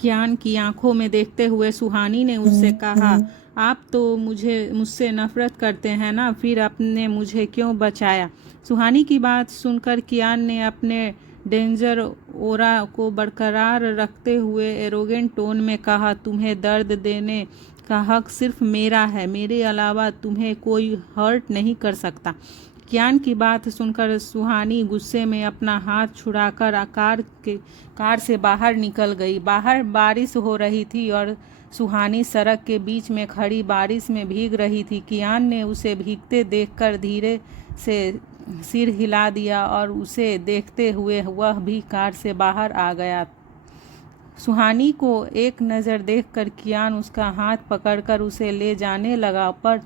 कियान की आंखों में देखते हुए सुहानी ने उससे कहा, आप तो मुझसे नफरत करते हैं ना, फिर आपने मुझे क्यों बचाया? सुहानी की बात सुनकर कियान ने अपने डेंजर ओरा को बरकरार रखते हुए एरोगेंट टोन में कहा, तुम्हें दर्द देने का हक सिर्फ मेरा है, मेरे अलावा तुम्हें कोई हर्ट नहीं कर सकता। कियान की बात सुनकर सुहानी गुस्से में अपना हाथ छुड़ाकर कार से बाहर निकल गई। बाहर बारिश हो रही थी और सुहानी सड़क के बीच में खड़ी बारिश में भीग रही थी। कियान ने उसे भीगते देखकर धीरे से सिर हिला दिया और उसे देखते हुए वह भी कार से बाहर आ गया। सुहानी को एक नज़र देखकर कियान उसका हाथ पकड़कर उसे ले जाने लगा, पर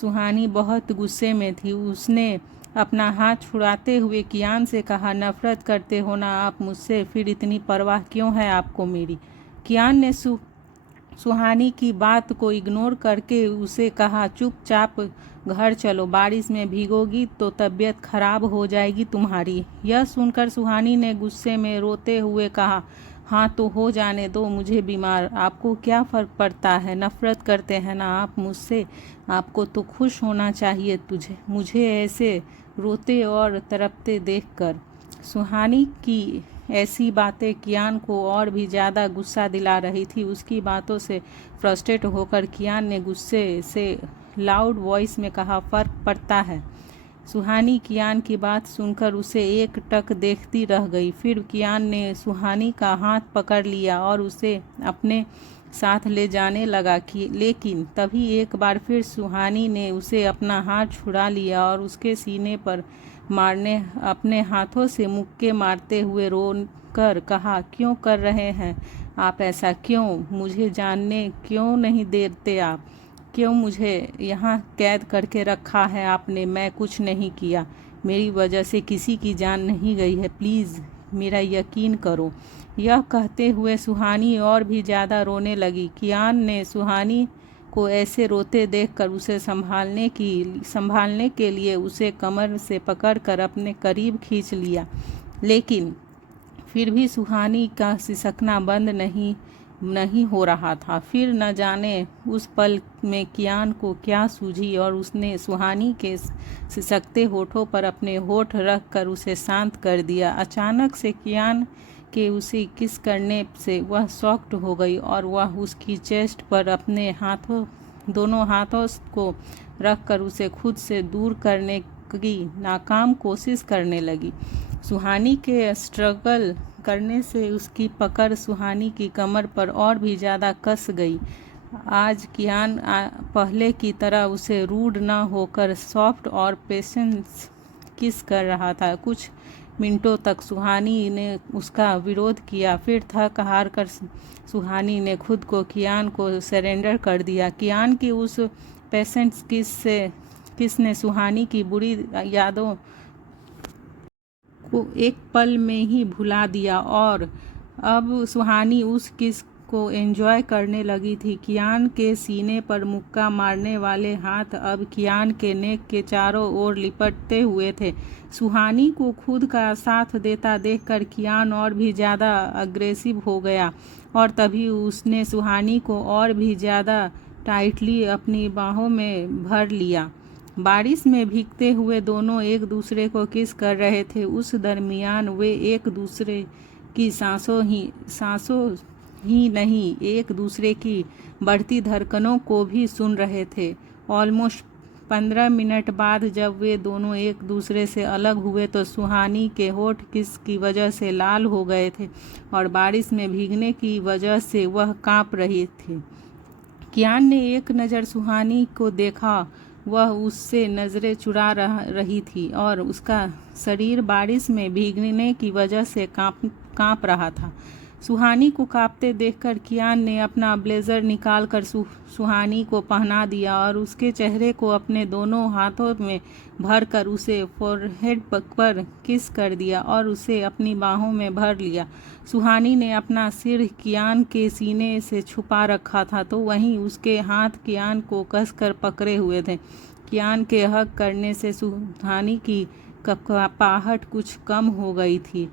सुहानी बहुत गुस्से में थी। उसने अपना हाथ छुड़ाते हुए कियान से कहा, नफरत करते हो ना आप मुझसे, फिर इतनी परवाह क्यों है आपको मेरी? कियान ने सुहानी की बात को इग्नोर करके उसे कहा, चुपचाप घर चलो, बारिश में भीगोगी तो तबीयत खराब हो जाएगी तुम्हारी। यह सुनकर सुहानी ने गुस्से में रोते हुए कहा, हाँ तो हो जाने दो मुझे बीमार, आपको क्या फ़र्क पड़ता है? नफ़रत करते हैं ना आप मुझसे, आपको तो खुश होना चाहिए मुझे ऐसे रोते और तड़पते देखकर। सुहानी की ऐसी बातें कियान को और भी ज़्यादा गुस्सा दिला रही थी। उसकी बातों से फ्रस्ट्रेट होकर कियान ने गुस्से से लाउड वॉइस में कहा, फ़र्क पड़ता है? सुहानी कियान की बात सुनकर उसे एक टक देखती रह गई। फिर कियान ने सुहानी का हाथ पकड़ लिया और उसे अपने साथ ले जाने लगा लेकिन तभी एक बार फिर सुहानी ने उसे अपना हाथ छुड़ा लिया और उसके सीने पर अपने हाथों से मुक्के मारते हुए रो कर कहा, क्यों कर रहे हैं आप ऐसा? क्यों मुझे जानने क्यों नहीं देते आप? क्यों मुझे यहाँ कैद करके रखा है आपने? मैं कुछ नहीं किया, मेरी वजह से किसी की जान नहीं गई है, प्लीज़ मेरा यकीन करो। यह कहते हुए सुहानी और भी ज़्यादा रोने लगी। कियान ने सुहानी को ऐसे रोते देखकर उसे संभालने के लिए उसे कमर से पकड़कर अपने करीब खींच लिया, लेकिन फिर भी सुहानी का सिसकना बंद नहीं हो रहा था। फिर न जाने उस पल में कियान को क्या सूझी और उसने सुहानी के सिसकते होठों पर अपने होठ रख कर उसे शांत कर दिया। अचानक से कियान के उसे किस करने से वह शॉक्ड हो गई और वह उसकी चेस्ट पर अपने दोनों हाथों को रख कर उसे खुद से दूर करने की नाकाम कोशिश करने लगी। सुहानी के स्ट्रगल करने से उसकी पकड़ सुहानी की कमर पर और भी ज़्यादा कस गई। आज कियान पहले की तरह उसे रूड न होकर सॉफ्ट और पेशेंस किस कर रहा था। कुछ मिनटों तक सुहानी ने उसका विरोध किया, फिर थक हार कर सुहानी ने खुद को कियान को सरेंडर कर दिया। कियान की उस पेशेंस किस ने सुहानी की बुरी यादों को एक पल में ही भुला दिया और अब सुहानी उस किस को एंजॉय करने लगी थी। कियान के सीने पर मुक्का मारने वाले हाथ अब कियान के नेक के चारों ओर लिपटते हुए थे। सुहानी को खुद का साथ देता देखकर कियान और भी ज़्यादा अग्रेसिव हो गया और तभी उसने सुहानी को और भी ज़्यादा टाइटली अपनी बाहों में भर लिया। बारिश में भीगते हुए दोनों एक दूसरे को किस कर रहे थे। उस दरमियान वे एक दूसरे की सांसों ही नहीं, एक दूसरे की बढ़ती धड़कनों को भी सुन रहे थे। ऑलमोस्ट 15 मिनट बाद जब वे दोनों एक दूसरे से अलग हुए तो सुहानी के होठ किस की वजह से लाल हो गए थे और बारिश में भीगने की वजह से वह कांप रही थी। कियान ने एक नज़र सुहानी को देखा, वह उससे नज़रें चुरा रही थी और उसका शरीर बारिश में भीगने की वजह से कांप रहा था। सुहानी को कांपते देखकर कियान ने अपना ब्लेज़र निकालकर सुहानी को पहना दिया और उसके चेहरे को अपने दोनों हाथों में भरकर उसे फोरहेड पर किस कर दिया और उसे अपनी बाहों में भर लिया। सुहानी ने अपना सिर कियान के सीने से छुपा रखा था तो वहीं उसके हाथ कियान को कसकर पकड़े हुए थे। कियान के हक करने से सुहानी की कपकपाहट कुछ कम हो गई थी।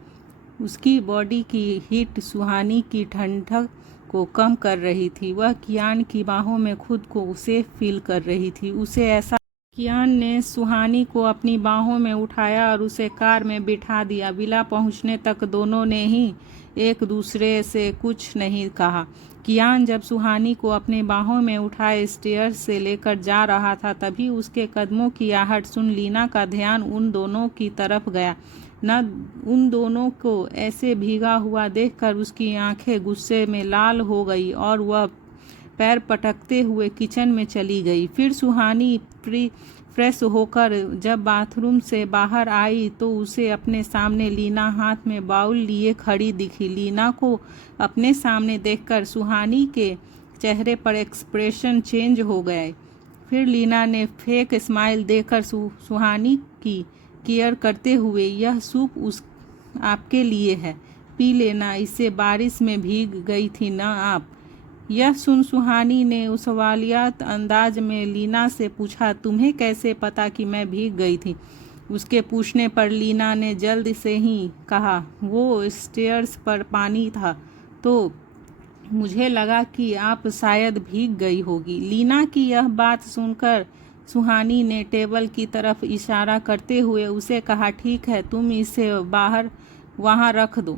उसकी बॉडी की हीट सुहानी की ठंडक को कम कर रही थी। वह कियान की बाहों में खुद को सेफ फील कर रही थी। उसे ऐसा कियान ने सुहानी को अपनी बाहों में उठाया और उसे कार में बिठा दिया। विला पहुंचने तक दोनों ने ही एक दूसरे से कुछ नहीं कहा। कियान जब सुहानी को अपने बाहों में उठाए स्टेयर्स से लेकर जा रहा था, तभी उसके कदमों की आहट सुन लीना का ध्यान उन दोनों की तरफ गया। न उन दोनों को ऐसे भीगा हुआ देखकर उसकी आंखें गुस्से में लाल हो गई और वह पैर पटकते हुए किचन में चली गई। फिर सुहानी फ्रेश होकर जब बाथरूम से बाहर आई तो उसे अपने सामने लीना हाथ में बाउल लिए खड़ी दिखी। लीना को अपने सामने देखकर सुहानी के चेहरे पर एक्सप्रेशन चेंज हो गए। फिर लीना ने फेक स्माइल देकर सुहानी की केयर करते हुए, यह सूप आपके लिए है, पी लेना, इससे बारिश में भीग गई थी ना आप। यह सुन सुहानी ने उस वालियात अंदाज में लीना से पूछा, तुम्हें कैसे पता कि मैं भीग गई थी? उसके पूछने पर लीना ने जल्द से ही कहा, वो स्टेयर्स पर पानी था तो मुझे लगा कि आप शायद भीग गई होगी। लीना की यह बात सुनकर सुहानी ने टेबल की तरफ इशारा करते हुए उसे कहा, ठीक है, तुम इसे बाहर वहाँ रख दो।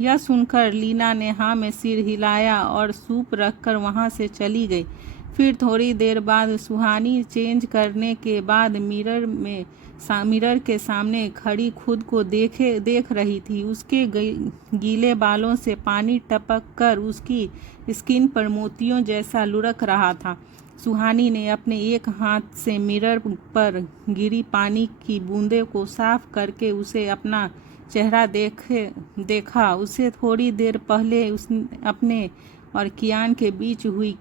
यह सुनकर लीना ने हाँ में सिर हिलाया और सूप रखकर वहाँ से चली गई। फिर थोड़ी देर बाद सुहानी चेंज करने के बाद मिरर के सामने खड़ी खुद को देख रही थी। उसके गीले बालों से पानी टपक कर उसकी स्किन पर मोतियों जैसा लुढ़क रहा था। सुहानी ने अपने एक हाथ से मिरर पर गिरी पानी की बूंदे को साफ करके उसे अपना चेहरा देखा। उसे थोड़ी देर पहले अपने और कियान के बीच हुई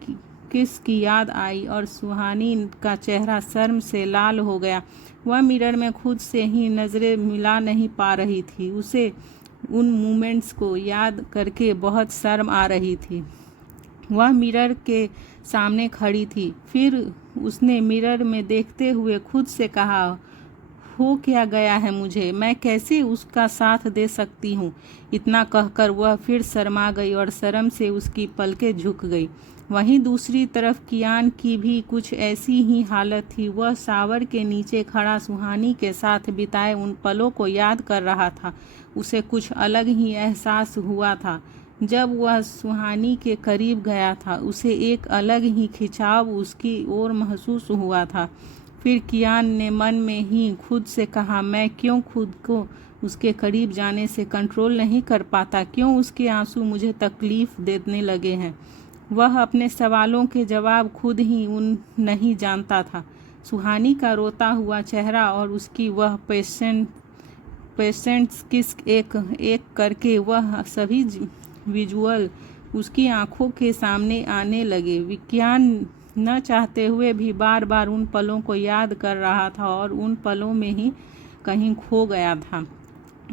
किस की याद आई और सुहानी का चेहरा शर्म से लाल हो गया। वह मिरर में खुद से ही नज़रें मिला नहीं पा रही थी। उसे उन मोमेंट्स को याद करके बहुत शर्म आ रही थी। वह मिरर के सामने खड़ी थी। फिर उसने मिरर में देखते हुए खुद से कहा, हो क्या गया है मुझे, मैं कैसे उसका साथ दे सकती हूँ। इतना कहकर वह फिर शर्मा गई और शर्म से उसकी पलकें झुक गई। वहीं दूसरी तरफ कियान की भी कुछ ऐसी ही हालत थी। वह शावर के नीचे खड़ा सुहानी के साथ बिताए उन पलों को याद कर रहा था। उसे कुछ अलग ही एहसास हुआ था। जब वह सुहानी के करीब गया था, उसे एक अलग ही खिंचाव उसकी ओर महसूस हुआ था। फिर कियान ने मन में ही खुद से कहा, मैं क्यों खुद को उसके करीब जाने से कंट्रोल नहीं कर पाता, क्यों उसके आंसू मुझे तकलीफ देने लगे हैं। वह अपने सवालों के जवाब खुद ही नहीं जानता था। सुहानी का रोता हुआ चेहरा और उसकी वह पेशेंट्स किस एक करके वह सभी विजुअल उसकी आंखों के सामने आने लगे। विज्ञान न चाहते हुए भी बार बार उन पलों को याद कर रहा था और उन पलों में ही कहीं खो गया था।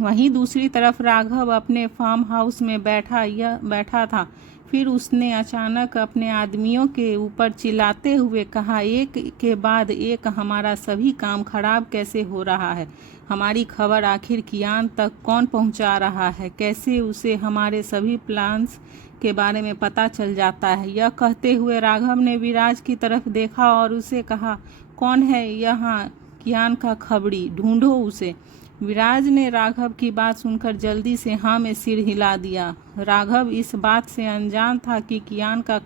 वहीं दूसरी तरफ राघव अपने फार्म हाउस में बैठा था। फिर उसने अचानक अपने आदमियों के ऊपर चिल्लाते हुए कहा, एक के बाद एक हमारा सभी काम खराब कैसे हो रहा है। हमारी खबर आखिर कियान तक कौन पहुंचा रहा है, कैसे उसे हमारे सभी प्लान्स के बारे में पता चल जाता है। यह कहते हुए राघव ने विराज की तरफ देखा और उसे कहा, कौन है यहाँ कियान का खबरी, ढूंढो उसे। विराज ने राघव की बात सुनकर जल्दी से हाँ में सिर हिला दिया। राघव इस बात से अनजान था कि कियान का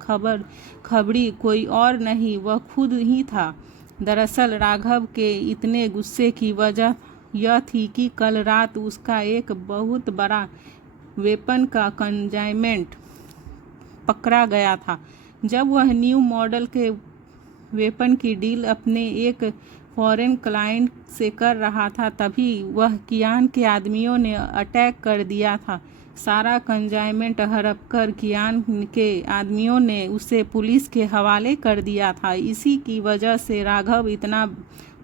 खबरी कोई और नहीं, वह खुद ही था। दरअसल राघव के इतने गुस्से की वजह यह थी कि कल रात उसका एक बहुत बड़ा वेपन का कंजाइनमेंट पकड़ा गया था। जब वह न्यू मॉडल के वेपन की डील अपने एक फॉरेन क्लाइंट से कर रहा था, तभी वह कियान के आदमियों ने अटैक कर दिया था। सारा कंजाइनमेंट हड़प कर कियान के आदमियों ने उसे पुलिस के हवाले कर दिया था। इसी की वजह से राघव इतना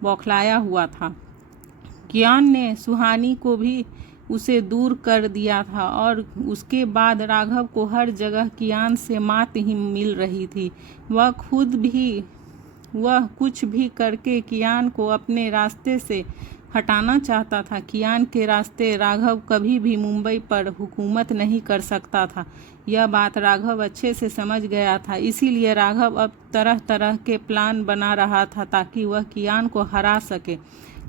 बौखलाया हुआ था। कियान ने सुहानी को भी उसे दूर कर दिया था और उसके बाद राघव को हर जगह कियान से मात ही मिल रही थी। वह कुछ भी करके कियान को अपने रास्ते से हटाना चाहता था। कियान के रास्ते राघव कभी भी मुंबई पर हुकूमत नहीं कर सकता था। यह बात राघव अच्छे से समझ गया था। इसीलिए राघव अब तरह तरह के प्लान बना रहा था ताकि वह कियान को हरा सके।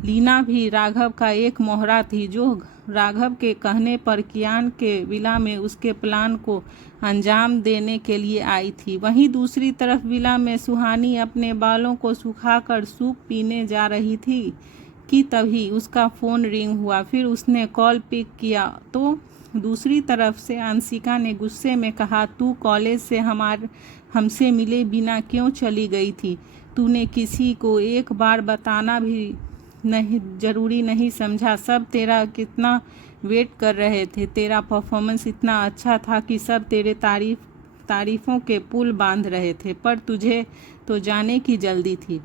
लीना भी राघव का एक मोहरा थी, जो राघव के कहने पर कियान के विला में उसके प्लान को अंजाम देने के लिए आई थी। वहीं दूसरी तरफ विला में सुहानी अपने बालों को सुखाकर सूप पीने जा रही थी कि तभी उसका फ़ोन रिंग हुआ। फिर उसने कॉल पिक किया तो दूसरी तरफ से अंशिका ने गुस्से में कहा, तू कॉलेज से हमसे मिले बिना क्यों चली गई थी? तूने किसी को एक बार बताना भी नहीं ज़रूरी नहीं समझा? सब तेरा कितना वेट कर रहे थे। तेरा परफॉर्मेंस इतना अच्छा था कि सब तेरे तारीफ़ों के पुल बांध रहे थे, पर तुझे तो जाने की जल्दी थी।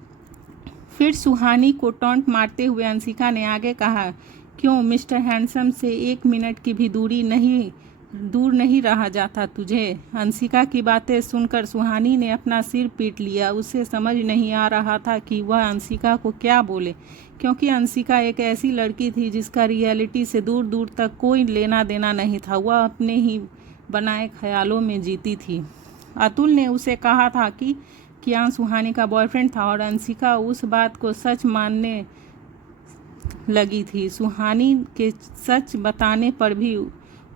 फिर सुहानी को टॉन्ट मारते हुए अंशिका ने आगे कहा, क्यों मिस्टर हैंडसम से 1 मिनट की भी दूर नहीं रहा जाता तुझे? अंशिका की बातें सुनकर सुहानी ने अपना सिर पीट लिया। उसे समझ नहीं आ रहा था कि वह अंशिका को क्या बोले, क्योंकि अंशिका एक ऐसी लड़की थी जिसका रियलिटी से दूर दूर तक कोई लेना देना नहीं था। वह अपने ही बनाए ख्यालों में जीती थी। अतुल ने उसे कहा था कि कियान सुहानी का बॉयफ्रेंड था और अंशिका उस बात को सच मानने लगी थी। सुहानी के सच बताने पर भी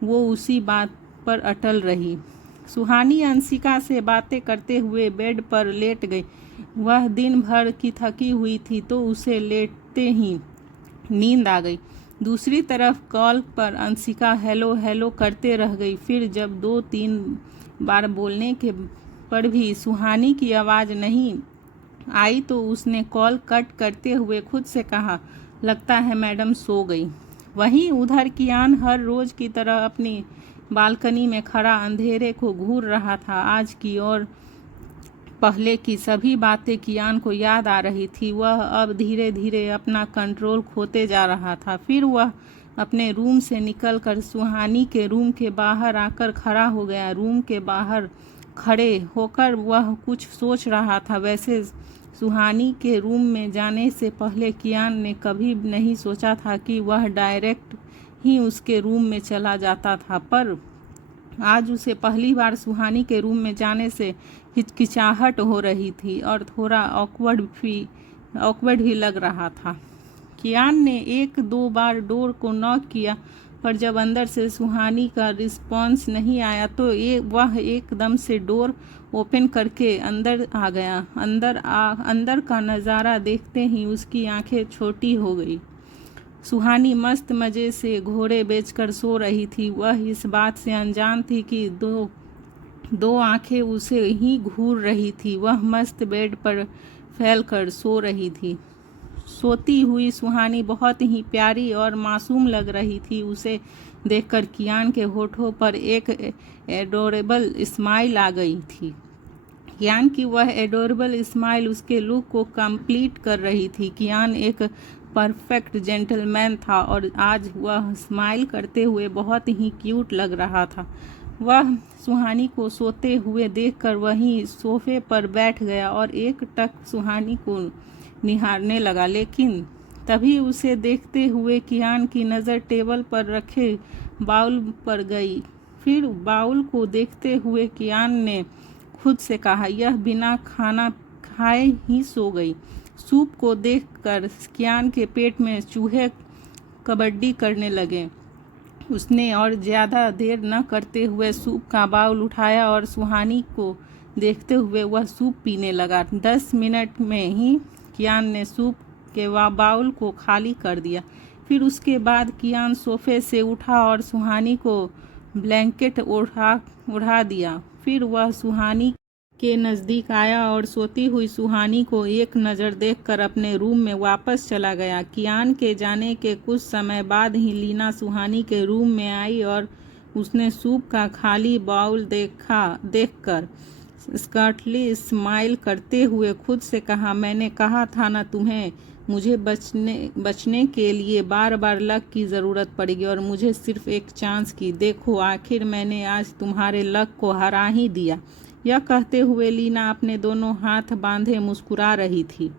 वो उसी बात पर अटल रही। सुहानी अंशिका से बातें करते हुए बेड पर लेट गई। वह दिन भर की थकी हुई थी तो उसे लेटते ही नींद आ गई। दूसरी तरफ कॉल पर अंशिका हेलो हेलो करते रह गई। फिर जब 2-3 बार बोलने के पर भी सुहानी की आवाज़ नहीं आई तो उसने कॉल कट करते हुए खुद से कहा, लगता है मैडम सो गई। वहीं उधर कियान हर रोज़ की तरह अपनी बालकनी में खड़ा अंधेरे को घूर रहा था। आज की और पहले की सभी बातें कियान को याद आ रही थी। वह अब धीरे धीरे अपना कंट्रोल खोते जा रहा था। फिर वह अपने रूम से निकलकर सुहानी के रूम के बाहर आकर खड़ा हो गया। रूम के बाहर खड़े होकर वह कुछ सोच रहा था। वैसे सुहानी के रूम में जाने से पहले कियान ने कभी नहीं सोचा था कि वह डायरेक्ट ही उसके रूम में चला जाता था, पर आज उसे पहली बार सुहानी के रूम में जाने से हिचकिचाहट हो रही थी और थोड़ा ऑकवर्ड भी लग रहा था। कियान ने 1-2 बार डोर को नॉक किया, पर जब अंदर से सुहानी का रिस्पॉन्स नहीं आया तो वह एकदम से डोर ओपन करके अंदर आ गया। अंदर का नज़ारा देखते ही उसकी आंखें छोटी हो गई। सुहानी मस्त मज़े से घोड़े बेचकर सो रही थी। वह इस बात से अनजान थी कि दो आंखें उसे ही घूर रही थी। वह मस्त बेड पर फैलकर सो रही थी। सोती हुई सुहानी बहुत ही प्यारी और मासूम लग रही थी। उसे देखकर कियान के होठों पर एक एडोरेबल स्माइल आ गई थी। कियान की वह एडोरेबल स्माइल उसके लुक को कंप्लीट कर रही थी। कियान एक परफेक्ट जेंटलमैन था और आज वह स्माइल करते हुए बहुत ही क्यूट लग रहा था। वह सुहानी को सोते हुए देखकर वहीं सोफे पर बैठ गया और एक टक सुहानी को निहारने लगा, लेकिन तभी उसे देखते हुए कियान की नज़र टेबल पर रखे बाउल पर गई। फिर बाउल को देखते हुए कियान ने खुद से कहा, यह बिना खाना खाए ही सो गई। सूप को देखकर कियान के पेट में चूहे कबड्डी करने लगे। उसने और ज़्यादा देर न करते हुए सूप का बाउल उठाया और सुहानी को देखते हुए वह सूप पीने लगा। 10 मिनट में ही कियान ने सूप के बाउल को खाली कर दिया। फिर उसके बाद कियान सोफे से उठा और सुहानी को ब्लैंकेट उड़ा दिया। फिर वह सुहानी के नज़दीक आया और सोती हुई सुहानी को एक नज़र देखकर अपने रूम में वापस चला गया। कियान के जाने के कुछ समय बाद ही लीना सुहानी के रूम में आई और उसने सूप का खाली बाउल देखकर स्कर्टली स्माइल करते हुए खुद से कहा, मैंने कहा था ना तुम्हें, मुझे बचने के लिए बार बार लक की ज़रूरत पड़ेगी और मुझे सिर्फ एक चांस की। देखो आखिर मैंने आज तुम्हारे लक को हरा ही दिया। यह कहते हुए लीना अपने दोनों हाथ बांधे मुस्कुरा रही थी।